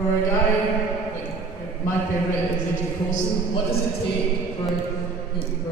For a guy, like my favorite is Agent Coulson, what does it take for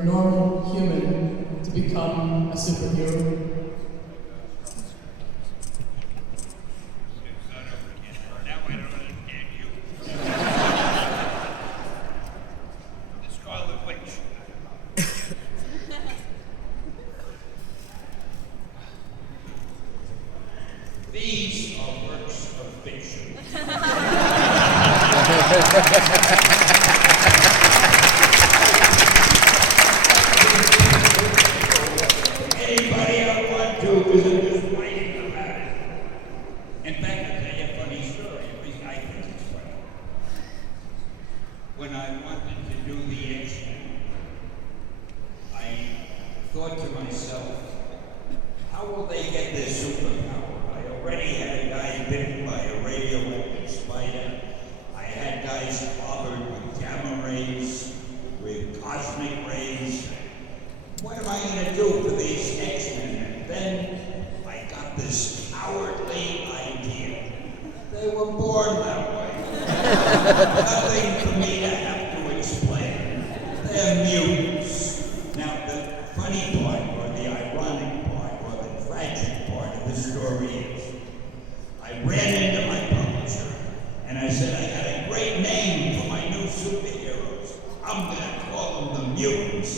a normal human to become a superhero? These are works of fiction. Anybody I want to, because I'm just writing about it. In fact, I'll tell you a funny story. At least I think it's funny. When I wanted to do the X-Men, I thought to myself, how will they get their superpower? I already had a guy bitten by a radioactive spider. I had guys bothered with gamma rays, with cosmic rays. What am I going to do for these X-Men? And then I got this cowardly idea. They were born that way. Nothing for me to have to explain. They're mutants. Now, the funny part, or the ironic part, or the tragic part of the story is, I ran into my publisher, and I said, I got a great name for my new superheroes. I'm going to call them the Mutants.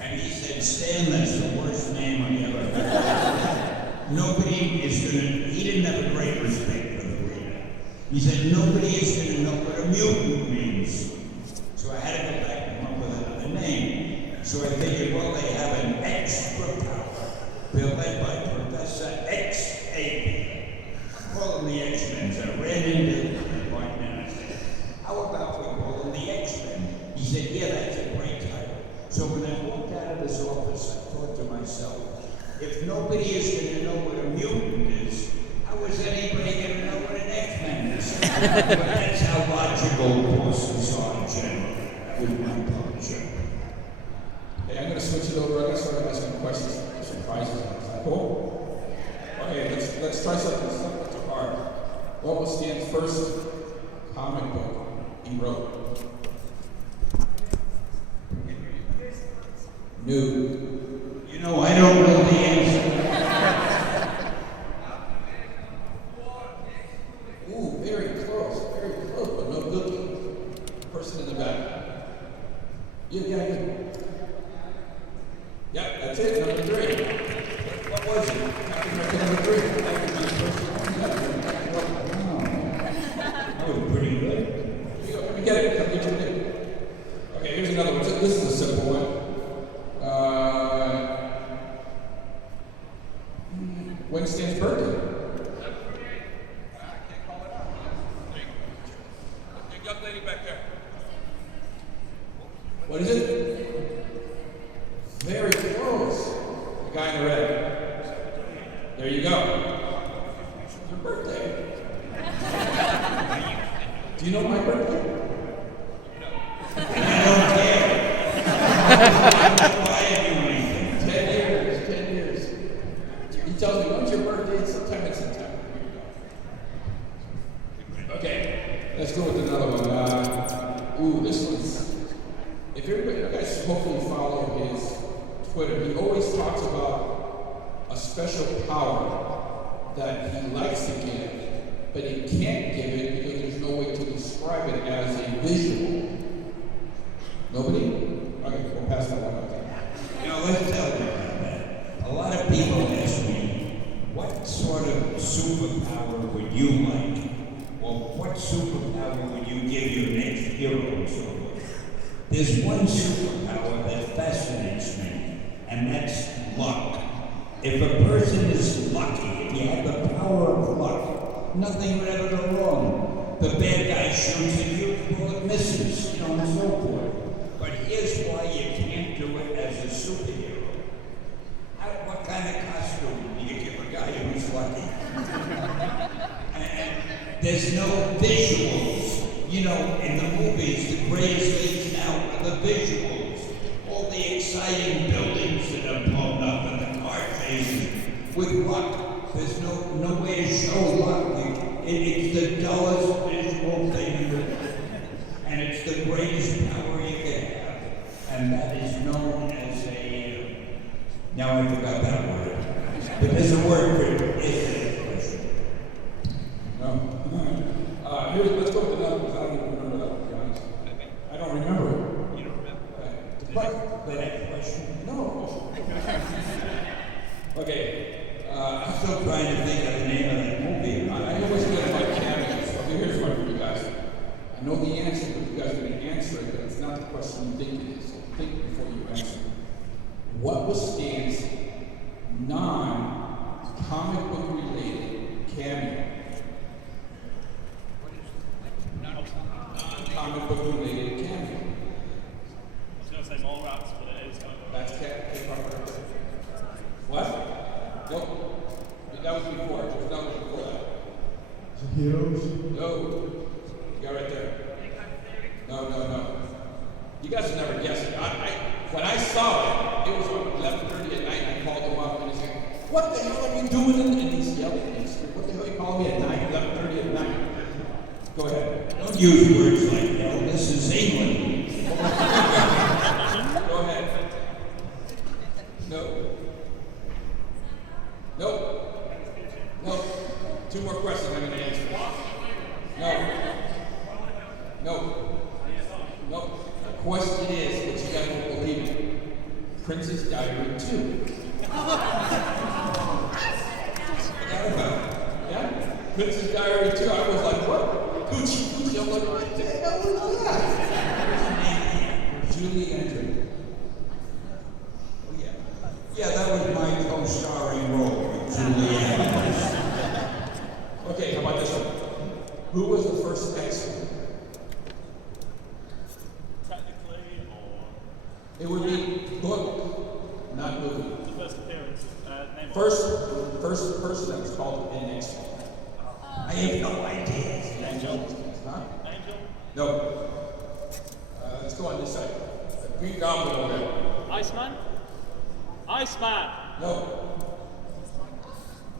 And he said, Stan, that's the worst name I ever heard. Nobody is going to, he didn't have a great respect for the reader. He said, nobody is going to know what a mutant means. So I had to go back and come up with another name. So I figured, well, they have an extra power. They're led by Professor X-A. Call them the X-Men. So I ran into the department and I said, how about we call them the X-Men? He said, yeah, that's a great title. So when I walked out of this office, I thought to myself, if nobody is going to know what a mutant is, how is anybody going to know what an X-Men is? But that's how logical bosses are in general. That was my publisher. Hey, I'm going to switch it over. I'm going to start asking questions for some prizes. Is that cool? Okay, let's try something that's hard. What was Stan's first comic book he wrote? New. You know, I don't know the answer. Ooh, very close, but no good. Person in the back. Yeah. Yep, that's it, number 3. What was it? Captain America number 3. That was my first one. That was pretty good. Here you go, come get it, come get your thing. Okay, here's another one. This is a simple one. When's Stan's birthday? The young lady back there. What is it? Very close. The guy in the red. There you go. It's your birthday. Do you know my birthday? I don't care. Why are you anything? 10 years. He tells me, when's your birthday? It's sometime in September. Okay, let's go with another one. This one's, if everybody, you guys hopefully follow his Twitter, he always talks about a special power that he likes to give, but he can't give it because there's no way to describe it as a visual. Nobody? Okay, we'll pass that one out. You know, let's tell you about that. A lot of people ask me, what sort of superpower would you like? Or what superpower would you give your next hero? There's one superpower that fascinates me, and that's luck. If a person is lucky, if you have the power of luck, nothing would ever go wrong. The bad guy shoots at you, the bullet misses, and so forth. But here's why you can't do it as a superhero. What kind of costume do you give a guy who's lucky? And there's no visuals. You know, in the movies, the greatest things now are the visuals. All the exciting buildings that are blown up and the car chases. With luck, there's no way to show luck. It's the dullest visual the greatest power you can have, and that is known as a. Now I forgot that word. But there's a word for it. Is it a question? No. Let's go with another because I don't even remember that, to be honest. I don't remember it. You don't remember? But, The next question? no. Okay. I'm still trying to think of the name of that movie. I know what's good about cameos. Okay, here's one for you guys. I know the answer, but you guys are going to answer it, but it's not the question you think it is. So think before you answer. What was Stan's non-comic book related cameo? Non-comic book related cameo. I was going to say more rats, but it is kind of. That's K-pop. What? Nope. That was before. That was before that. Heroes? No. You got right there. No. You guys have never guessed it. When I saw it was on 11:30 at night. I called him up and he said, "What the hell are you doing?" And he's yelling at me. "What the hell are you calling me at night? 11:30 at night?" Go ahead. Don't use words like hell. This is England. Go ahead. No. Two more questions I'm going to answer. No. The question is, which you guys won't believe it, Princess Diary 2. Forgot about it. Yeah? Princess Diary 2. I was like, what? Gucci. I'm like, what the hell is that? Julie Andrews. Oh, yeah. Yeah, that was my co-starring role with Julie Andrews. Okay, how about this one? Who was the first X-Men? Technically, or. It would be book, not movie. The first appearance. Name First person that was called an X-Men. I have no idea. Angel? Huh? Angel? No. Let's go on this side. Green Goblin over there. Iceman? Iceman! No.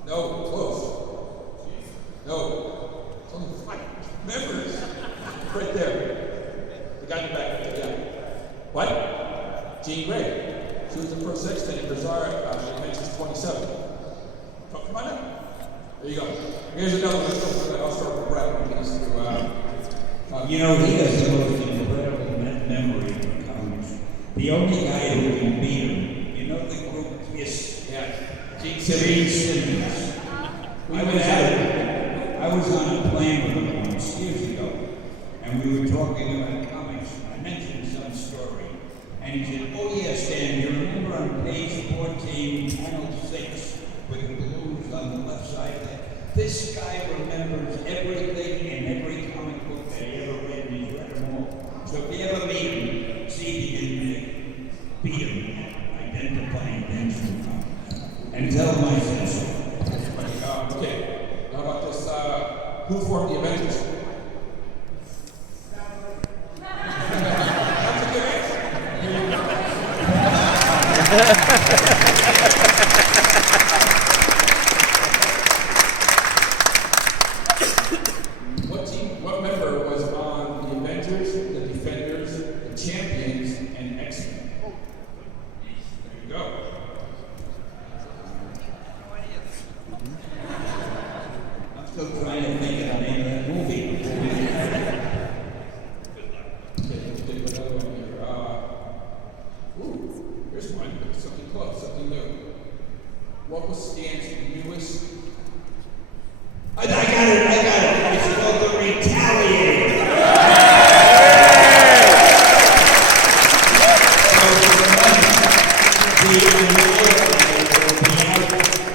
Close. No. It's only 5 members. Right there. The guy in the back there, yeah. What? Jean Grey. She was the first X-Men in Bizarre Adventures 27. Come on up. There you go. Here's another one. I'll start with Brad. We'll get us through, You know, he has the most incredible memory for comics. The only guy who can beat him. You know the group Kiss? Yeah. Gene Gene Simmons. Simmons. I was on a plane with him once years ago, and we were talking about comics. I mentioned some story, and he said, "Oh yes, Dan, you remember on page 14, panel 6, with the blues on the left side there? This guy remembers everything in every comic book that he ever read, and he's read them all. So if you ever meet him, see if you can beat him at identifying things from comics, and tell him I said so." Okay. How about this? Who formed the Avengers? That's a good What member was on the Avengers, the Defenders, the Champions, and X-Men? There you go. I'm still trying to think of the name of that movie. Okay, let's do another one here. Here's one. Something close, something new. What was Stan's newest? I got it. It's called The Retaliator.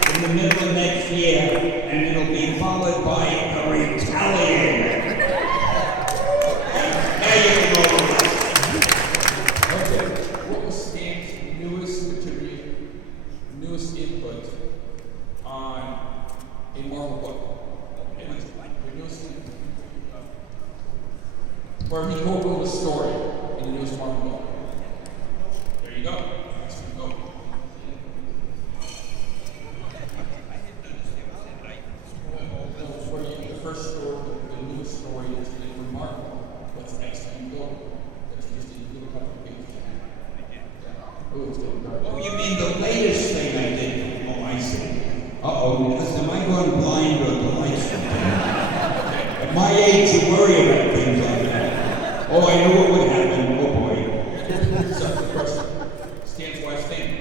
In the middle of next year, and it'll be followed by a retaliator. Now you can go with it. Okay. What was Stan's newest input on a Marvel book? Your newest input. Where he co-wrote a story in the newest Marvel book. There you go. Next one, go. The first story, the newest story that's in Marvel. What's X-Men go? At my age, you worry about things like that. Oh, I knew what would happen. Oh boy. Second question. Stan's wife's name.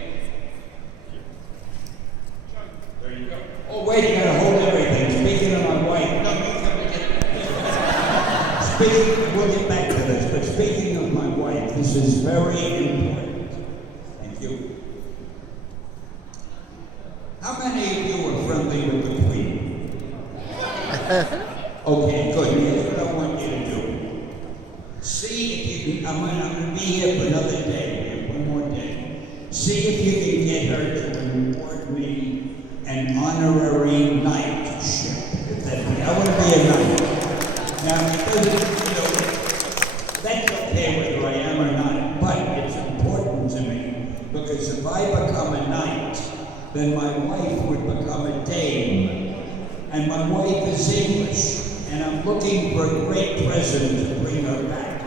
There you go. Oh wait, you gotta hold everything. Speaking of my wife. No, come again. We'll get back to this, but speaking of my wife, this is very important. Thank you. How many of you are friendly with the Queen? Okay, good. Here's what I want you to do. See if you can, I'm gonna be here for another day, one more day. See if you can get her to reward me an honorary knightship. I want to be a knight. Now, it doesn't, that's okay whether I am or not, but it's important to me because if I become a knight, then my wife would become a dame. And my wife is English, and I'm looking for a great present to bring her back.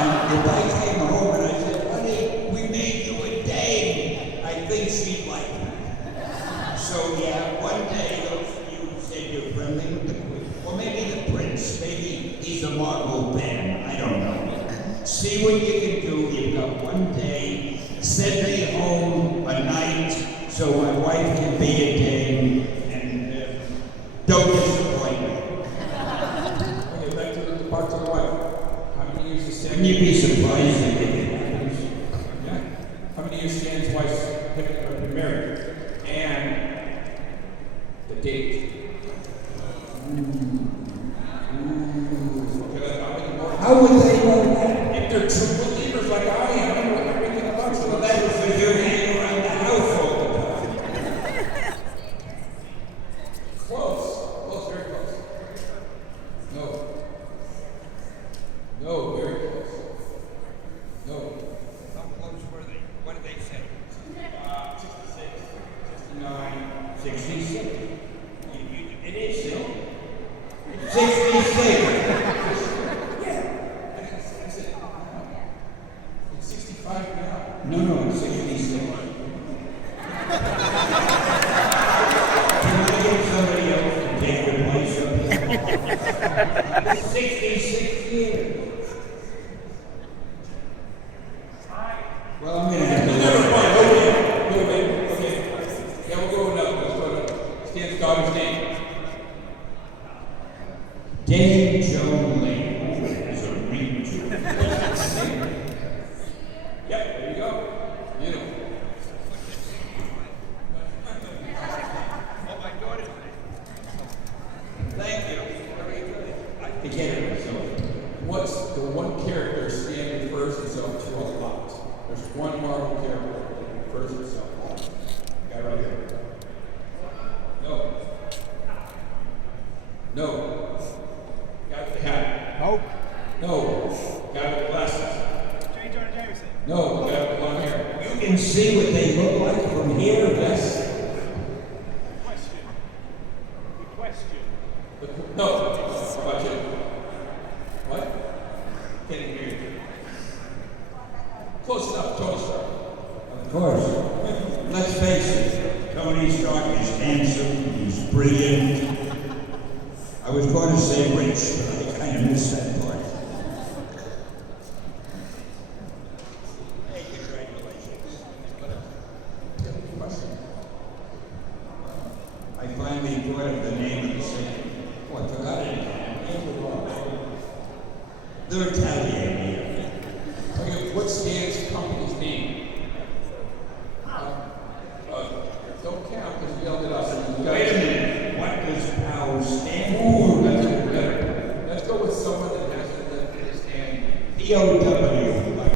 And if I came home and I said, honey, we made you a dame, I think she'd like that. So yeah, one day you said you're friendly with the Queen. Or maybe the prince, maybe he's a Marvel fan, I don't know. See what you can do, you've got one day, send me home a night so my wife can be a dame, and don't disappoint me. Okay, back to the parts of the wife. How many years is Stan? Wouldn't you be surprised if it happens? Yeah. How many years Stan's wife's been married? And the date. Okay, How would they know that? if they're true believers like I am, I know everything about you. Well, that was because you're hanging around the house all the time. Close, very close. No, very close. No. How close were they? What did they say? 66, 69. 66. It is still. 66. It's 65 now. No, it's 66. Can I get somebody else to take your place up here? 66 years. Well, I'm gonna have to Never look. mind. Okay. Yeah, we'll go with another. Let's go to Stan's daughter's name. Dame Joan Lane is a ring to it. Yep, there you go. Beautiful. Oh, my daughter's Thank you. Very good. I forget it myself. What's the one character Stan refers himself to a lot? There's one Marvel character that refers himself a lot. Guy right here. No. Guy with the hat. Nope. No. Guy with the glasses. J. Jonah Jameson. No. Guy with the long hair. You can see what they look like from here, yes? Question. No. How about you? What? Can't even hear you. Close enough. Tony Stark. Of course. Let's face it, Tony Stark is handsome, he's brilliant. I was going to say rich, but I kind of missed that part. Hey, congratulations. Question. I finally thought of the name of the city. Oh, I forgot it. They're Italian here. Okay, what's Stan's company's name? Don't count because you yelled at us. Wait a minute. What does POW stand for? Ooh, that's even better. Let's go with someone that has a stand. POW.